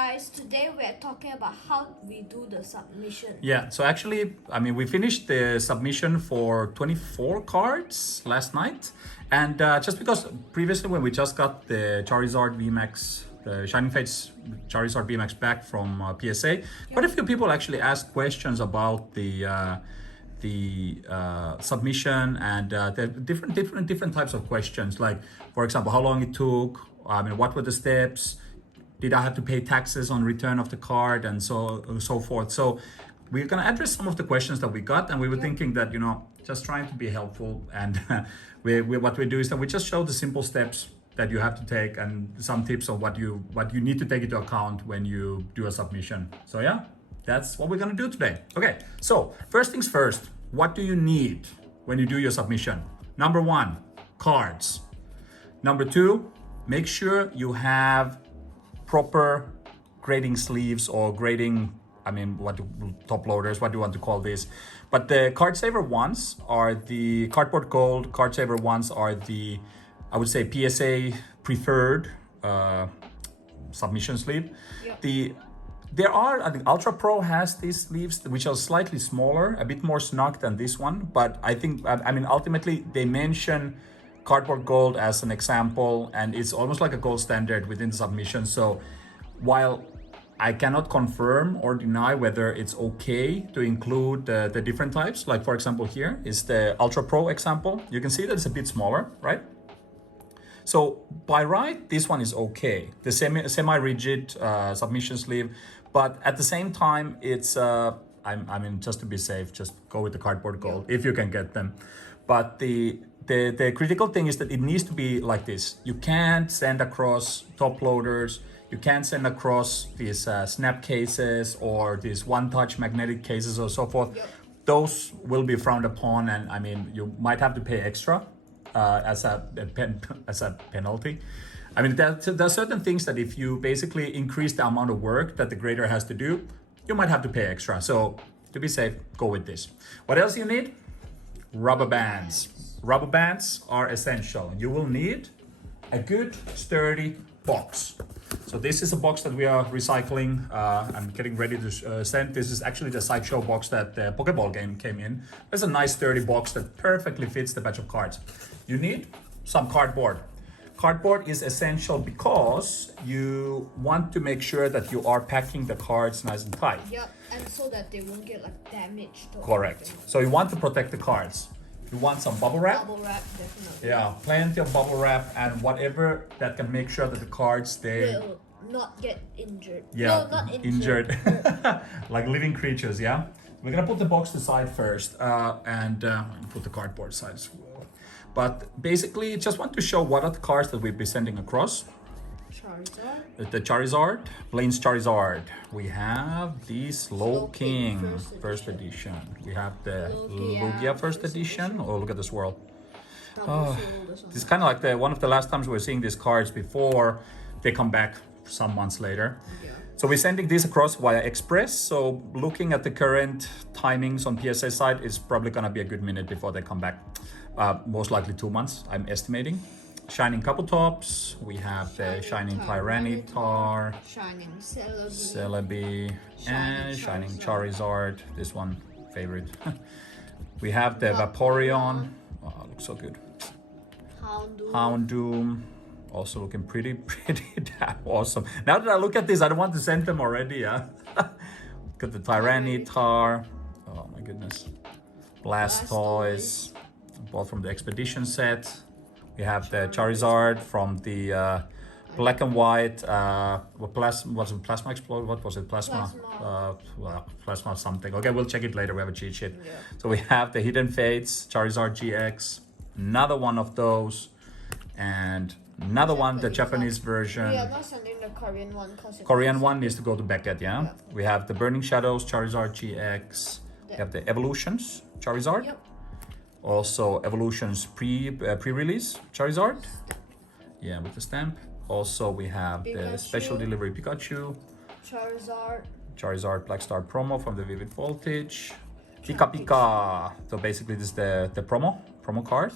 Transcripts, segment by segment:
guys, today we're talking about how we do the submission. Yeah, so actually, we finished the submission for 24 cards last night. And just because previously when we just got the Charizard VMax, the Shiny Charizard VMax back from PSA, quite a few people actually asked questions about the submission and the different types of questions. Like, for example, how long it took, what were the steps, did I have to pay taxes on return of the card, and so forth. So we're gonna address some of the questions that we got, and we were thinking that, just trying to be helpful, and what we do is that we just show the simple steps that you have to take and some tips of what you need to take into account when you do a submission. So yeah, that's what we're gonna do today. Okay, so first things first, what do you need when you do your submission? Number one, cards. Number two, make sure you have proper grading sleeves or grading, top loaders, what do you want to call this? But the card saver ones are the cardboard gold, card saver ones are the, I would say, PSA preferred submission sleeve. Yep. I think Ultra Pro has these sleeves which are slightly smaller, a bit more snug than this one, but I think, ultimately they mention cardboard gold as an example, and it's almost like a gold standard within the submission. So while I cannot confirm or deny whether it's okay to include the different types, like for example here is the Ultra Pro example. You can see that it's a bit smaller, right? So by right, this one is okay, the semi-rigid submission sleeve, but at the same time, it's just to be safe, just go with the cardboard gold if you can get them. But the critical thing is that it needs to be like this. You can't send across top loaders. You can't send across these snap cases or these one-touch magnetic cases or so forth. Yep. Those will be frowned upon, and you might have to pay extra as a penalty. There are certain things that if you basically increase the amount of work that the grader has to do, you might have to pay extra. So to be safe, go with this. What else you need? Rubber bands. Rubber bands are essential. You will need a good sturdy box. So this is a box that we are recycling. I'm getting ready to send. This is actually the Sideshow box that the Pokeball game came in. It's a nice sturdy box that perfectly fits the batch of cards. You need some cardboard. Cardboard is essential because you want to make sure that you are packing the cards nice and tight. Yep, and so that they won't get damaged. Correct. So you want to protect the cards. You want some bubble wrap? Bubble wrap, definitely. Yeah, plenty of bubble wrap and whatever that can make sure that the cards will not get injured. Yeah, no, not injured. Like living creatures, yeah? We're gonna put the box aside first and put the cardboard aside as well. But basically, just want to show what are the cards that we'll be sending across. Charizard. The Charizard, Blaine's Charizard. We have the Slowking first edition. We have the Lugia first edition. Oh, look at the swirl. This is kind of like one of the last times we were seeing these cards before they come back some months later. Yeah. So we're sending this across via Express. So looking at the current timings on PSA side, it's probably gonna be a good minute before they come back. Most likely 2 months, I'm estimating. Shining Couple Tops, we have the Shining Tyranitar, Shining Celebi, and Shining Charizard, this one favorite. We have the Vaporeon, oh, looks so good. Houndoom, also looking pretty damn awesome. Now that I look at this, I don't want to send them already, yeah? Got the Tyranitar, oh my goodness. Blastoise, both from the Expedition set. We have the Charizard from the black and white, was it Plasma Explode? What was it? Plasma something. Okay, we'll check it later. We have a cheat sheet. Yeah. So we have the Hidden Fates, Charizard GX, another one of those, and another one, the Japanese version. We are not sending the Korean one. Korean one needs to go to Beckett, yeah? We have the Burning Shadows, Charizard GX. We have the Evolutions, Charizard. Yep. Also Evolutions pre-release Charizard, yeah, with the stamp. Also we have the special delivery Pikachu, Charizard Black Star promo from the Vivid Voltage, Pika. So basically this is the promo card,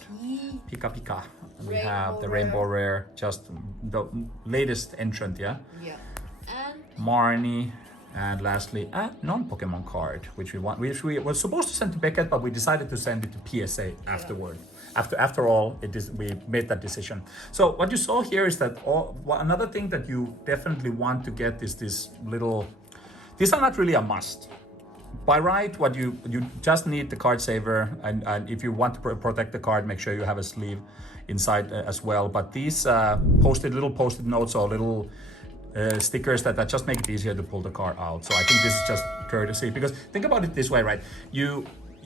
Pika. We have the Rainbow Rare, just the latest entrant, yeah. Yeah, and Marnie, and lastly a non-Pokemon card, which we were supposed to send to Beckett, but we decided to send it to PSA afterward. After all, we made that decision. So what you saw here is that another thing that you definitely want to get is this little. These are not really a must. By right, what you just need the card saver, and if you want to protect the card, make sure you have a sleeve inside as well. But these little post-it notes or little stickers that just make it easier to pull the card out. So I think this is just courtesy, because think about it this way, right?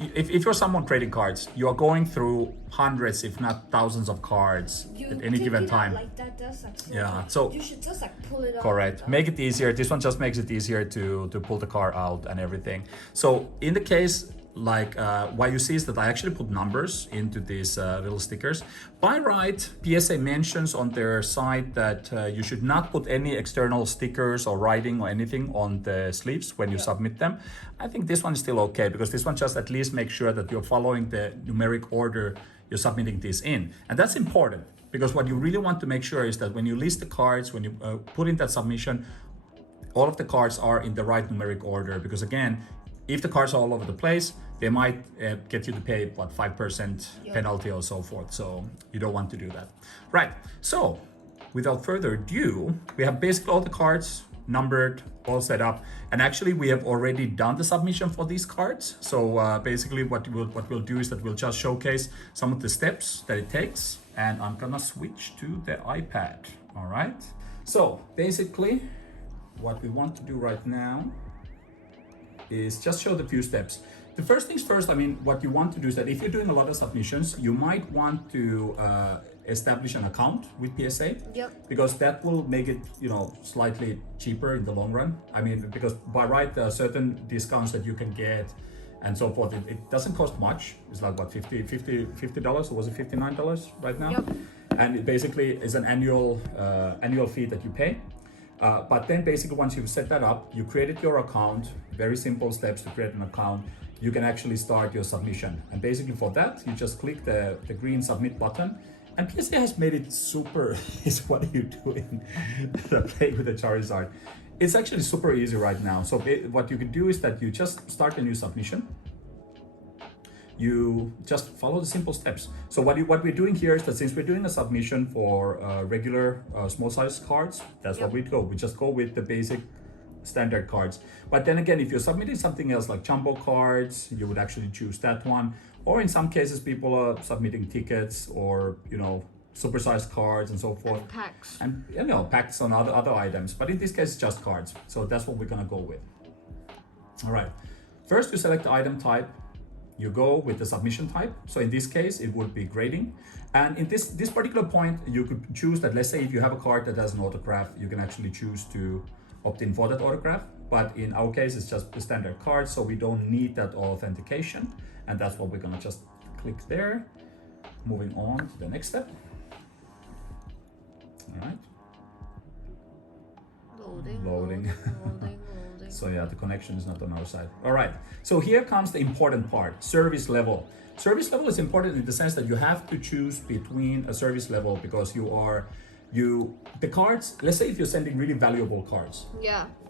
If you're someone trading cards, you are going through hundreds, if not thousands of cards at any given time. Like that, that's like so yeah, so you should just like pull it out. Correct. Make it easier. This one just makes it easier to pull the card out and everything. So in the case, like what you see is that I actually put numbers into these little stickers. By right, PSA mentions on their site that you should not put any external stickers or writing or anything on the sleeves when you submit them. I think this one is still okay, because this one just at least makes sure that you're following the numeric order you're submitting this in. And that's important, because what you really want to make sure is that when you list the cards, when you put in that submission, all of the cards are in the right numeric order. Because again, if the cards are all over the place, they might get you to pay what 5% penalty or so forth. So you don't want to do that. Right. So without further ado, we have basically all the cards numbered, all set up, and actually we have already done the submission for these cards. So basically what we'll do is that we'll just showcase some of the steps that it takes, and I'm gonna switch to the iPad. All right. So basically what we want to do right now is just show the few steps. The first things first, I mean, what you want to do is that if you're doing a lot of submissions, you might want to establish an account with PSA. Yep. Because that will make it, slightly cheaper in the long run. I mean, because by right, there are certain discounts that you can get and so forth. It doesn't cost much. It's like what, $50, or was it $59 right now? Yep. And it basically is an annual fee that you pay. But then basically once you've set that up, you created your account, very simple steps to create an account, you can actually start your submission. And basically for that, you just click the green submit button, and PSA has made it super easy. What are you doing? Playing with the Charizard. It's actually super easy right now. So what you can do is that you just start a new submission. You just follow the simple steps. So what we're doing here is that since we're doing a submission for regular small size cards, that's what we do. We just go with the basic standard cards. But then again, if you're submitting something else like jumbo cards, you would actually choose that one. Or in some cases, people are submitting tickets or, supersized cards and so forth. And packs. And, packs on other items. But in this case, it's just cards. So that's what we're gonna go with. All right. First, you select the item type. You go with the submission type. So in this case, it would be grading. And in this particular point, you could choose that, let's say if you have a card that has an autograph, you can actually choose to opt in for that autograph. But in our case, it's just the standard card, so we don't need that authentication. And that's what we're gonna just click there. Moving on to the next step. All right. Loading. So yeah, the connection is not on our side. All right, so here comes the important part, service level. Service level is important in the sense that you have to choose between a service level, because the cards, let's say if you're sending really valuable cards,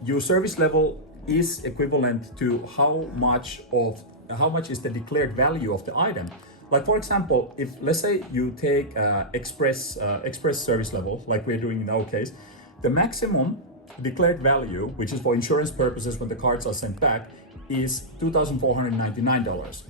your service level is equivalent to how much is the declared value of the item. Like for example, if let's say you take express service level, like we're doing in our case, the maximum declared value, which is for insurance purposes when the cards are sent back, is $2,499.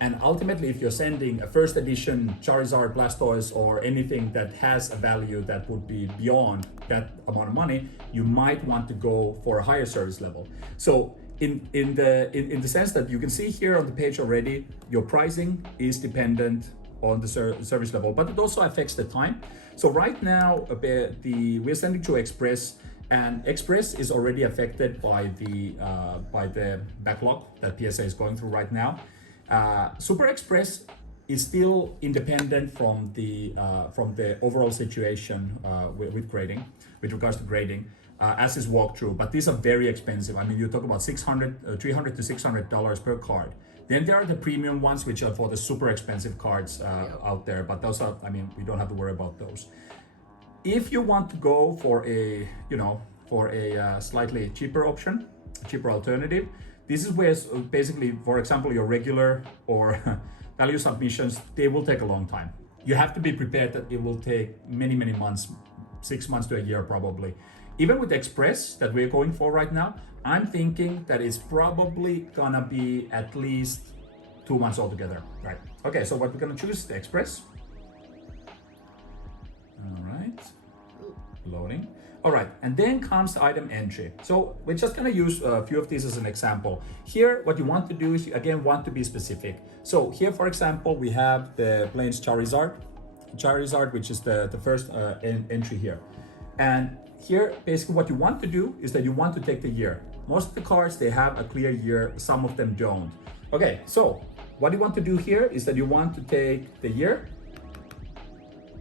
And ultimately, if you're sending a first edition Charizard, Blastoise, or anything that has a value that would be beyond that amount of money, you might want to go for a higher service level. So in the sense that you can see here on the page already, your pricing is dependent on the service level, but it also affects the time. So right now, we're sending to Express, and Express is already affected by the backlog that PSA is going through right now. Super Express is still independent from the overall situation with grading, with regards to grading, as is walkthrough. But these are very expensive. I mean, you talk about $300 to $600 per card. Then there are the premium ones, which are for the super expensive cards out there. But those are, I mean, we don't have to worry about those. If you want to go for a, for a slightly cheaper option, cheaper alternative. This is where basically, for example, your regular or value submissions, they will take a long time. You have to be prepared that it will take many months, 6 months to a year probably. Even with Express that we're going for right now, I'm thinking that it's probably gonna be at least 2 months altogether, right? Okay, so what we're gonna choose is the Express. All right, loading. All right, and then comes the item entry. So we're just gonna use a few of these as an example. Here, what you want to do is you again want to be specific. So here, for example, we have the Blaine's Charizard, which is the first entry here. And here, basically what you want to do is that you want to take the year. Most of the cards, they have a clear year, some of them don't. Okay, so what you want to do here is that you want to take the year,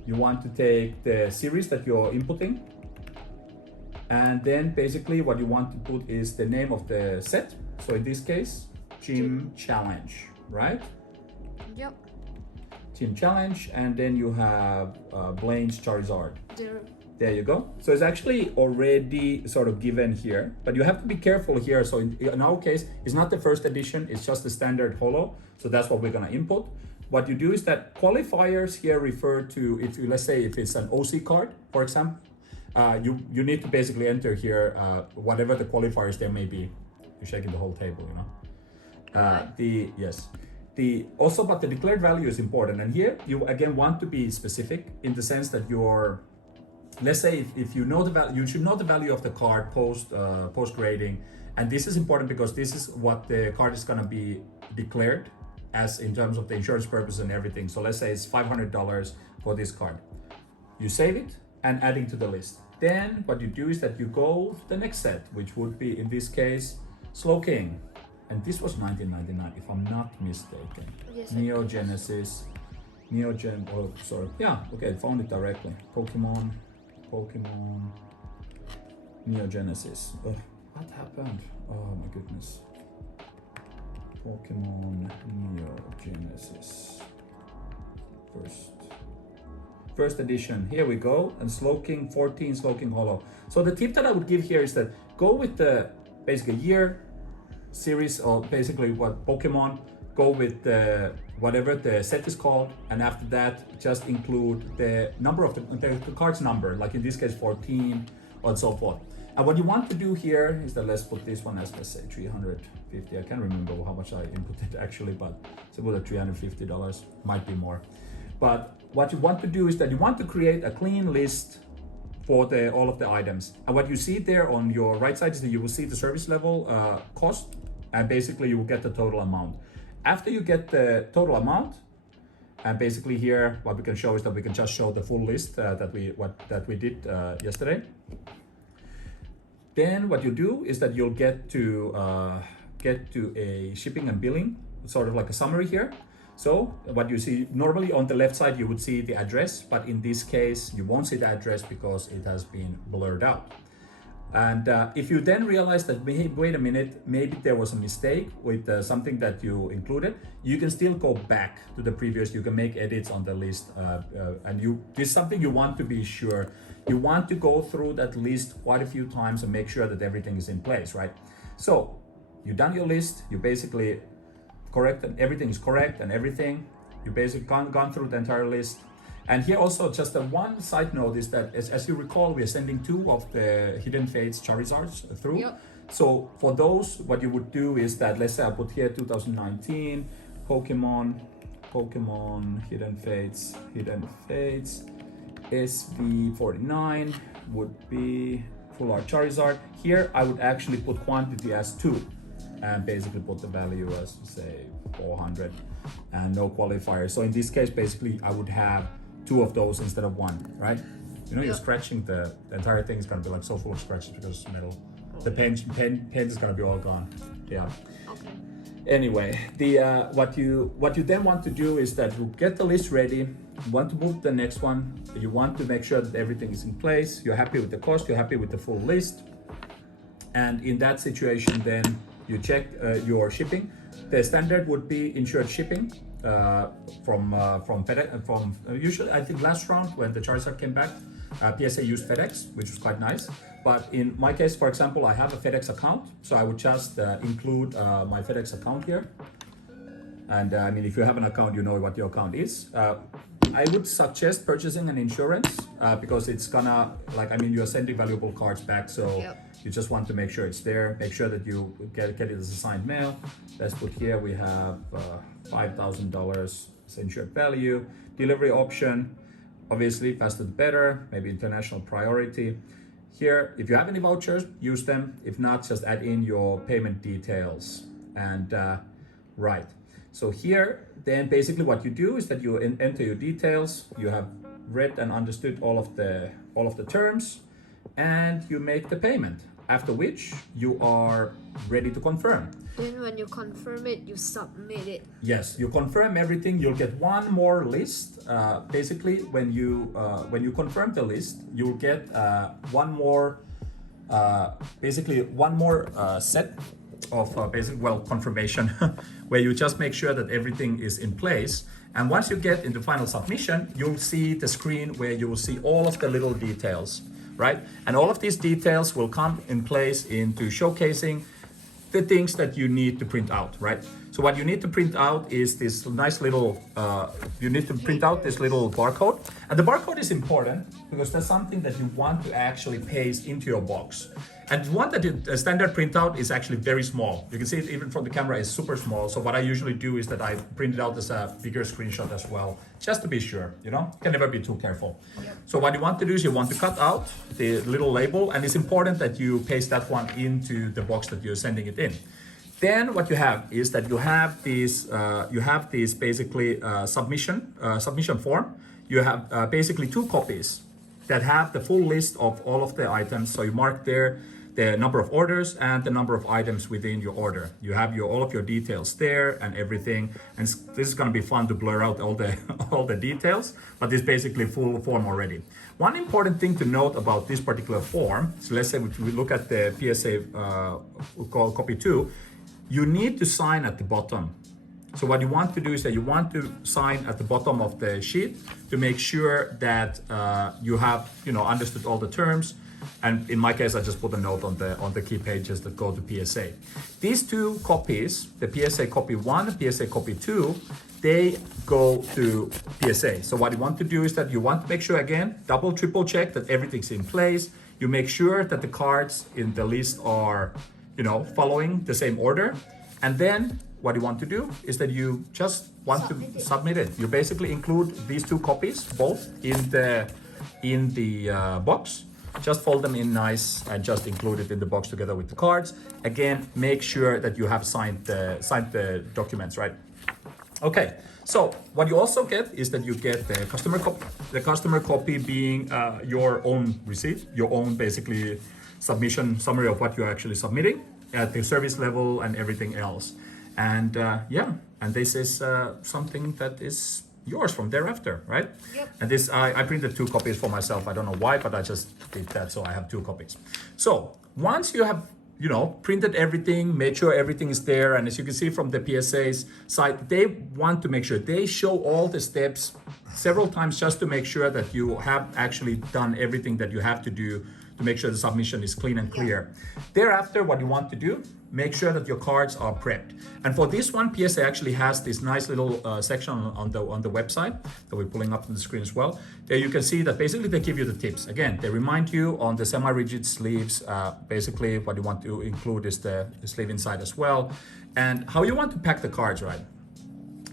you want to take the series that you're inputting, and then basically what you want to put is the name of the set. So in this case, Gym Challenge, right? Yep. Gym Challenge, and then you have Blaine's Charizard. 0. There you go. So it's actually already sort of given here, but you have to be careful here. So in our case, it's not the first edition, it's just the standard holo. So that's what we're gonna input. What you do is that qualifiers here refer to, if you, let's say if it's an OC card, for example, you need to basically enter here whatever the qualifiers there may be. You're shaking the whole table, you know. But the declared value is important, and here you again want to be specific in the sense that you're, let's say if you know the value, you should know the value of the card post grading, and this is important because this is what the card is going to be declared as in terms of the insurance purpose and everything. So let's say it's $500 for this card. You save it and adding to the list. Then what you do is that you go to the next set, which would be in this case Slow King, and this was $19.99 if I'm not mistaken. Yes, Neo Genesis, found it directly. Pokemon, Neo Genesis. What happened? Oh my goodness. Pokemon Neo Genesis. First edition. Here we go. And Slow King 14, Slow King Holo. So the tip that I would give here is that go with the basically year, series, or basically what Pokemon, go with the whatever the set is called, and after that just include the number of the card's number, like in this case 14 and so forth. And what you want to do here is that let's put this one as, let's say 350. I can't remember how much I inputted actually, but it's about $350, might be more. But what you want to do is that you want to create a clean list for all of the items. And what you see there on your right side is that you will see the service level cost, and basically you will get the total amount. After you get the total amount, and basically here what we can show is that we can just show the full list that we did yesterday. Then what you do is that you'll get to a shipping and billing, sort of like a summary here. So what you see normally on the left side, you would see the address, but in this case, you won't see the address because it has been blurred out. And if you then realize that, wait a minute, maybe there was a mistake with something that you included, you can still go back to the previous, you can make edits on the list. This is something you want to be sure. You want to go through that list quite a few times and make sure that everything is in place, right? So you've done your list, you basically correct, and everything is correct and everything. You basically gone through the entire list. And here also just a one side note is that as you recall, we are sending 2 of the Hidden Fates Charizards through. Yep. So for those, what you would do is that, let's say I put here 2019 Pokemon Hidden Fates SV49 would be Full Art Charizard. Here I would actually put quantity as 2 and basically put the value as, say, 400 and no qualifier. So in this case, basically I would have 2 of those instead of 1, right? You know, you're scratching the entire thing is gonna be like so full of scratches because it's metal. The pen is gonna be all gone. Yeah. Okay. Anyway, what you then want to do is that you get the list ready. You want to move to the next one. You want to make sure that everything is in place. You're happy with the cost. You're happy with the full list. And in that situation, then you check your shipping. The standard would be insured shipping. from FedEx, usually I think last round when the Charizard came back, PSA used FedEx, which was quite nice. But in my case, for example, I have a FedEx account, so I would just include my FedEx account here. And I mean, if you have an account, you know what your account is. I would suggest purchasing an insurance because it's gonna, like, I mean, you're sending valuable cards back, so you just want to make sure it's there. Make sure that you get it as a signed mail. Let's put here, we have $5,000 insured value. Delivery option, obviously, faster the better, maybe international priority. Here, if you have any vouchers, use them. If not, just add in your payment details. And right. So here, then basically what you do is that you enter your details. You have read and understood all of the terms, and you make the payment. After which you are ready to confirm. Then when you confirm it, you submit it. Yes, you confirm everything. You'll get one more list. Basically, when you confirm the list, you'll get one more set of confirmation where you just make sure that everything is in place. And once you get into final submission, you'll see the screen where you will see all of the little details, right? And all of these details will come in place into showcasing the things that you need to print out, right? So what you need to print out is this nice little, you need to print out this little barcode. And the barcode is important because that's something that you want to actually paste into your box. And one that a standard printout is actually very small. You can see it even from the camera is super small. So what I usually do is that I print it out as a bigger screenshot as well, just to be sure, you know, can never be too careful. Yep. So what you want to do is you want to cut out the little label, and it's important that you paste that one into the box that you're sending it in. Then what you have is that you have these basically submission form. You have basically 2 copies that have the full list of all of the items. So you mark there the number of orders and the number of items within your order. You have all of your details there and everything. And this is going to be fun to blur out all the details, but this is basically full form already. One important thing to note about this particular form, so let's say we look at the PSA copy 2, you need to sign at the bottom. So what you want to do is that you want to sign at the bottom of the sheet to make sure that you have, you know, understood all the terms. And in my case, I just put a note on the key pages that go to PSA. These 2 copies, the PSA copy 1 and PSA copy 2, they go to PSA. So what you want to do is that you want to make sure, again, double, triple check that everything's in place. You make sure that the cards in the list are, you know, following the same order. And then what you want to do is that you just want to submit it. You basically include these 2 copies, both in the box. Just fold them in nice and just include it in the box together with the cards. Again, make sure that you have signed the documents, right? Okay, so what you also get is that you get the customer copy. The customer copy being your own receipt, your own basically submission summary of what you're actually submitting at the service level and everything else. And and this is something that is yours from thereafter, right? Yep. And this, I printed 2 copies for myself. I don't know why, but I just did that, so I have 2 copies. So once you have, you know, printed everything, made sure everything is there, and as you can see from the PSA's side, they want to make sure they show all the steps several times just to make sure that you have actually done everything that you have to do to make sure the submission is clean and clear. Thereafter, what you want to do, make sure that your cards are prepped. And for this one, PSA actually has this nice little section on the website that we're pulling up on the screen as well. There you can see that basically they give you the tips. Again, they remind you on the semi-rigid sleeves, basically what you want to include is the sleeve inside as well. And how you want to pack the cards, right?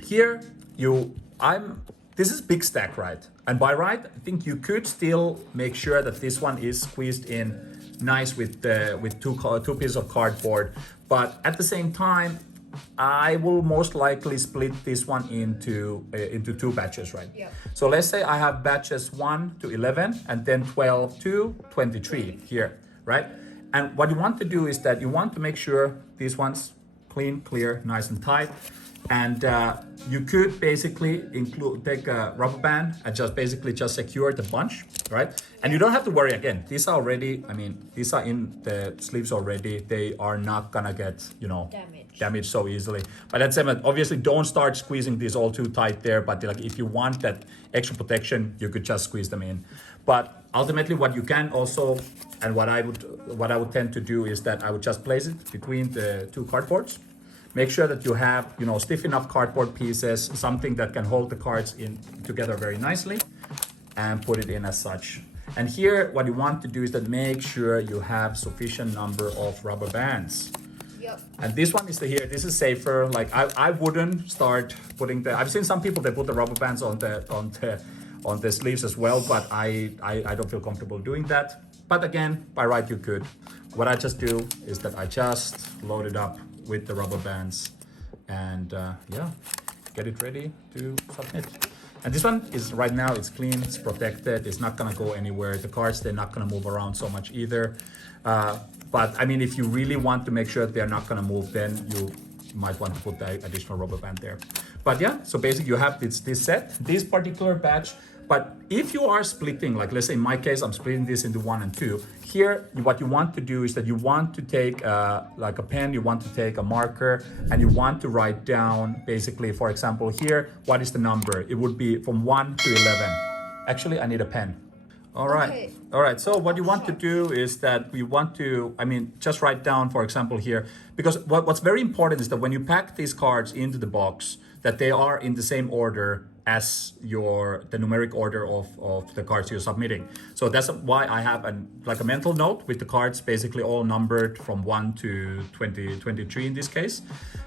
Here, this is big stack, right? And by right, I think you could still make sure that this one is squeezed in nice with two pieces of cardboard. But at the same time, I will most likely split this one into 2 batches, right? Yeah. So let's say I have batches 1 to 11 and then 12 to 23 here, right? And what you want to do is that you want to make sure these ones clean, clear, nice and tight. And you could basically take a rubber band and just basically just secure the bunch, right? And you don't have to worry again. These are already, I mean, these are in the sleeves already. They are not gonna get, you know, damaged so easily. But that's obviously don't start squeezing these all too tight there. But like if you want that extra protection, you could just squeeze them in. But ultimately, what you can also, and what I would tend to do is that I would just place it between the two cardboards. Make sure that you have, you know, stiff enough cardboard pieces, something that can hold the cards in together very nicely, and put it in as such. And here, what you want to do is that make sure you have sufficient number of rubber bands. Yep. And this one is this is safer. Like I wouldn't start putting I've seen some people, they put the rubber bands on the sleeves as well, but I don't feel comfortable doing that. But again, by right you could. What I just do is that I just load it up with the rubber bands and yeah, get it ready to submit. And this one is right now, it's clean, it's protected, it's not gonna go anywhere. The cards, they're not gonna move around so much either. But I mean, if you really want to make sure they're not gonna move, then you might want to put the additional rubber band there. But yeah, so basically you have this set, this particular batch. But if you are splitting, like let's say in my case, I'm splitting this into 1 and 2. Here, what you want to do is that you want to take like a pen, you want to take a marker, and you want to write down basically, for example, here, what is the number? It would be from 1 to 11. Actually, I need a pen. All right. Okay. All right. So what you want to do is that we want to, I mean, just write down, for example, here, because what's very important is that when you pack these cards into the box, that they are in the same order as the numeric order of the cards you're submitting. So that's why I have like a mental note with the cards basically all numbered from 1 to 23 in this case.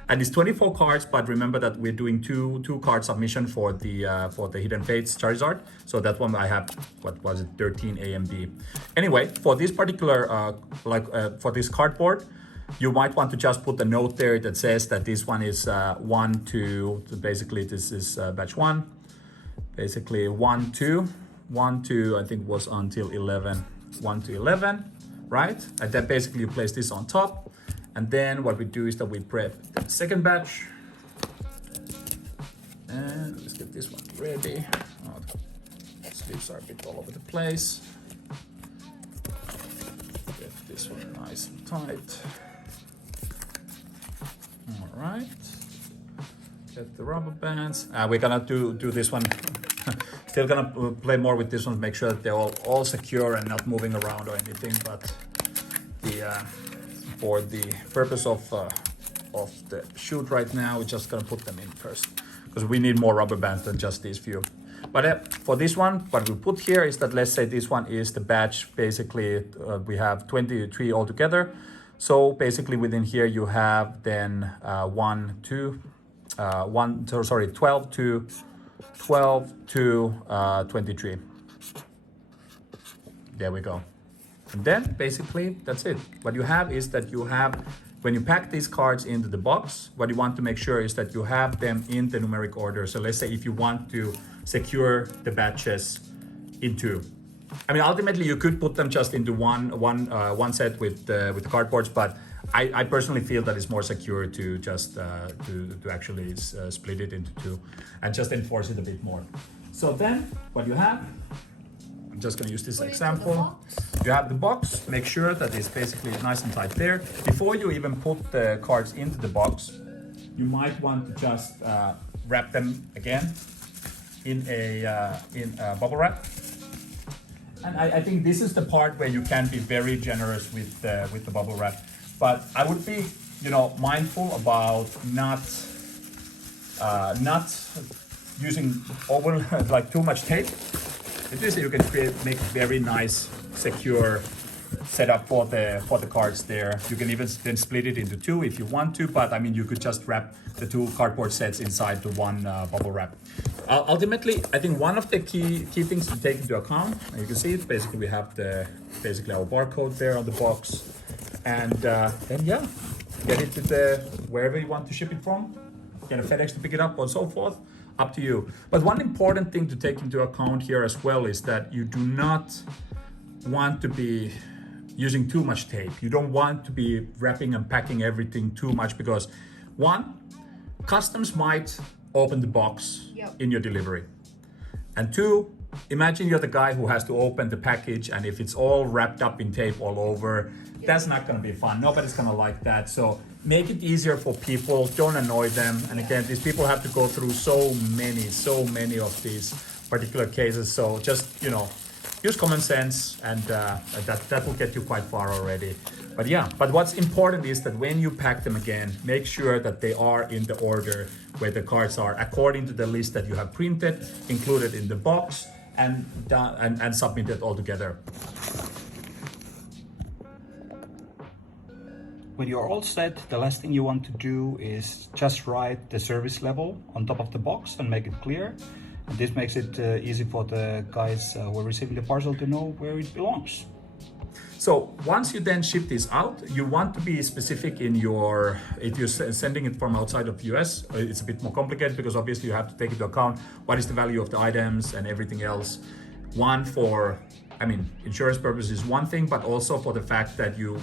And it's 24 cards, but remember that we're doing two card submission for the Hidden Fates Charizard. So that one I have, what was it, 13 A and B. Anyway, for this particular, for this cardboard, you might want to just put a note there that says that this one is 1 to, so basically this is batch 1, basically 1 2, I think was until 11, 1 to 11, right? And then basically you place this on top. And then what we do is that we prep the second batch. And let's get this one ready. Oh, the sleeves are a bit all over the place. Get this one nice and tight. All right, get the rubber bands. We're gonna do this one. Still gonna play more with this one, make sure that they're all secure and not moving around or anything. But for the purpose of the shoot right now, we're just gonna put them in first because we need more rubber bands than just these few. But for this one, what we put here is that, let's say this one is the batch. Basically, we have 23 altogether. So basically within here you have then 12 to 23. There we go. And then basically that's it. What you have is that you have, when you pack these cards into the box, what you want to make sure is that you have them in the numeric order. So let's say if you want to secure the batches in 2. I mean, ultimately you could put them just into one set with the cardboards, but I personally feel that it's more secure to just to actually split it into 2 and just enforce it a bit more. So then what you have, I'm just going to use this example. You have the box, make sure that it's basically nice and tight there. Before you even put the cards into the box, you might want to just wrap them again in a bubble wrap. And I think this is the part where you can be very generous with the bubble wrap. But I would be, you know, mindful about not using over like too much tape. It is you can make very nice, secure setup for the cards there. You can even then split it into 2 if you want to, but I mean you could just wrap the 2 cardboard sets inside the one bubble wrap. Ultimately, I think one of the key things to take into account, and you can see it, basically we have basically our barcode there on the box, and then yeah, get it to wherever you want to ship it from. Get a FedEx to pick it up or so forth. Up to you. But one important thing to take into account here as well is that you do not want to be using too much tape. You don't want to be wrapping and packing everything too much because one, customs might open the box Yep. in your delivery. And two, imagine you're the guy who has to open the package, and if it's all wrapped up in tape all over, that's not going to be fun. Nobody's going to like that. So make it easier for people. Don't annoy them. And again, these people have to go through so many of these particular cases. So just, use common sense, and that will get you quite far already. But yeah, but what's important is that when you pack them again, make sure that they are in the order where the cards are according to the list that you have printed, included in the box, and submitted all together. When you're all set, the last thing you want to do is just write the service level on top of the box and make it clear. And this makes it easy for the guys who are receiving the parcel to know where it belongs. So once you then ship this out, you want to be specific in your, if you're sending it from outside of US, it's a bit more complicated because obviously you have to take into account what is the value of the items and everything else. One, for, insurance purposes is one thing, but also for the fact that you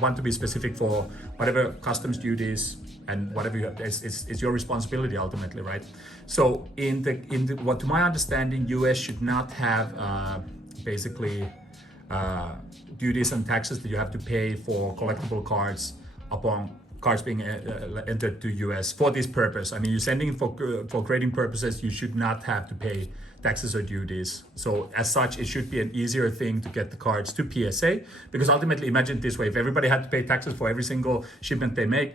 want to be specific for whatever customs duties and whatever you have, it's your responsibility ultimately, right? So what to my understanding, US should not have basically duties and taxes that you have to pay for collectible cards upon cards being entered to US for this purpose. You're sending it for grading purposes, you should not have to pay taxes or duties. So as such, it should be an easier thing to get the cards to PSA, because ultimately, imagine it this way, if everybody had to pay taxes for every single shipment they make,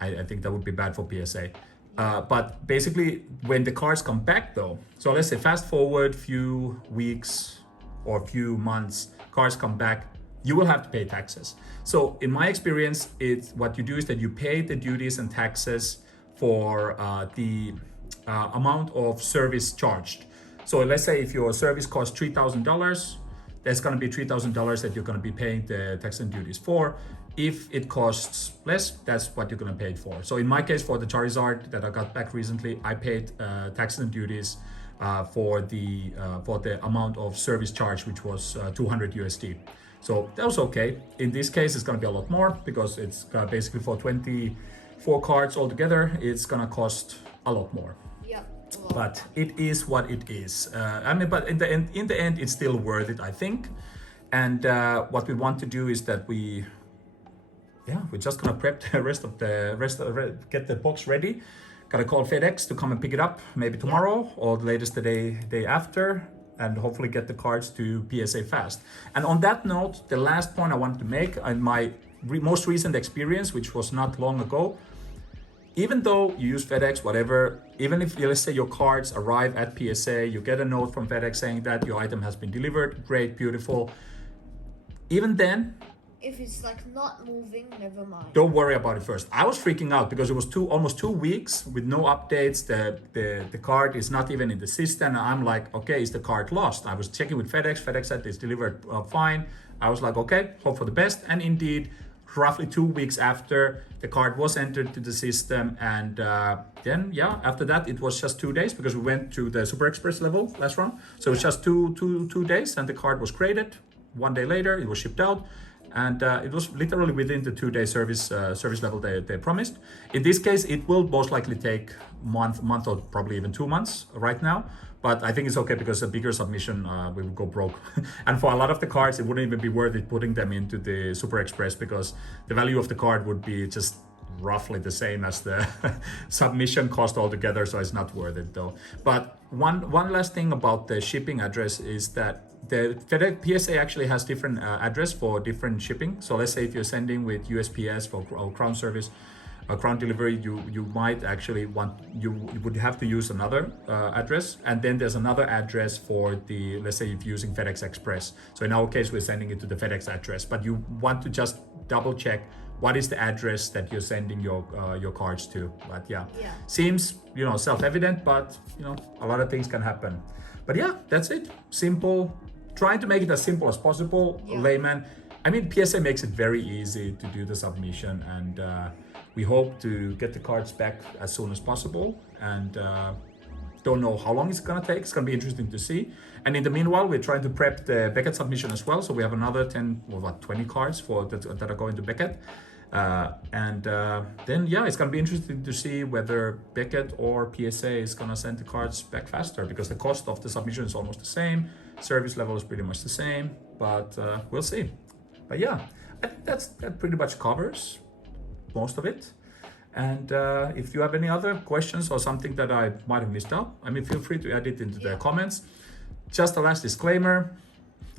I think that would be bad for PSA. But basically, when the cards come back though, so let's say fast forward few weeks or few months, cards come back, you will have to pay taxes. So in my experience, what you do is that you pay the duties and taxes for the amount of service charged. So let's say if your service costs $3,000, there's going to be $3,000 that you're going to be paying the tax and duties for. If it costs less, that's what you're going to pay it for. So in my case, for the Charizard that I got back recently, I paid taxes and duties for the amount of service charge, which was 200 USD. So that was okay. In this case, it's going to be a lot more because it's basically for 24 cards altogether, it's going to cost a lot more. Yep. But it is what it is. But in the end, it's still worth it, I think. And what we want to do is that we're just gonna prep the get the box ready. Gotta call FedEx to come and pick it up, maybe tomorrow or the latest the day after, and hopefully get the cards to PSA fast. And on that note, the last point I wanted to make, in my most recent experience, which was not long ago, even though you use FedEx, whatever, even if, let's say, your cards arrive at PSA, you get a note from FedEx saying that your item has been delivered, great, beautiful. Even then, if it's like not moving, never mind. Don't worry about it first. I was freaking out because it was almost 2 weeks with no updates. The card is not even in the system. I'm like, okay, is the card lost? I was checking with FedEx. FedEx said it's delivered fine. I was like, okay, hope for the best. And indeed, roughly 2 weeks after, the card was entered to the system, and then after that it was just 2 days because we went to the Super Express level last run. So it was just two days, and the card was created. 1 day later, it was shipped out, and it was literally within the 2 day service level they promised. In this case, it will most likely take month or probably even 2 months right now. But I think it's okay because a bigger submission, we would go broke. And for a lot of the cards, it wouldn't even be worth it putting them into the Super Express because the value of the card would be just roughly the same as the submission cost altogether. So it's not worth it though. But one last thing about the shipping address is that the FedEx PSA actually has different address for different shipping. So let's say if you're sending with USPS for Crown service, Crown delivery, you might actually you would have to use another address, and then there's another address for the, let's say if you're using FedEx Express. So in our case, we're sending it to the FedEx address, but you want to just double check what is the address that you're sending your cards to. But seems self-evident, but a lot of things can happen. But that's it. Simple. Trying to make it as simple as possible. Layman. PSA makes it very easy to do the submission, and we hope to get the cards back as soon as possible, and don't know how long it's gonna take. It's gonna be interesting to see. And in the meanwhile, we're trying to prep the Beckett submission as well. So we have another 20 cards that are going to Beckett. Then yeah, it's gonna be interesting to see whether Beckett or PSA is gonna send the cards back faster, because the cost of the submission is almost the same, service level is pretty much the same, but we'll see. But yeah, I think that pretty much covers most of it. And if you have any other questions or something that I might have missed out, I mean, feel free to add it into the comments. Just a last disclaimer,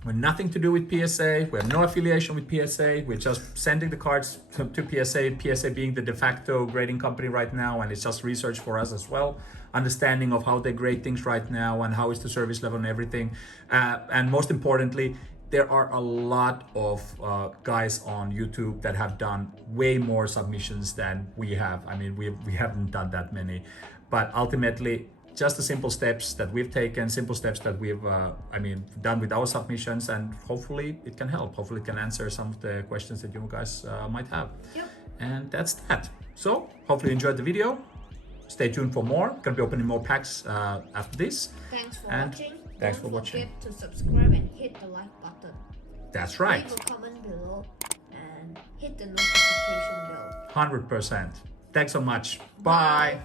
we're nothing to do with PSA. We have no affiliation with PSA. We're just sending the cards to PSA, PSA being the de facto grading company right now, and it's just research for us as well. Understanding of how they grade things right now and how is the service level and everything. And most importantly, there are a lot of guys on YouTube that have done way more submissions than we have. I mean, we haven't done that many, but ultimately, just the simple steps that we've taken, simple steps that we've, done with our submissions, and hopefully it can help. Hopefully it can answer some of the questions that you guys might have. Yep. And that's that. So hopefully you enjoyed the video. Stay tuned for more. Gonna be opening more packs after this. Thanks for watching. Thanks for watching. Don't forget to subscribe and hit the like button. That's right. Leave a comment below and hit the notification bell. 100%. Thanks so much. Bye.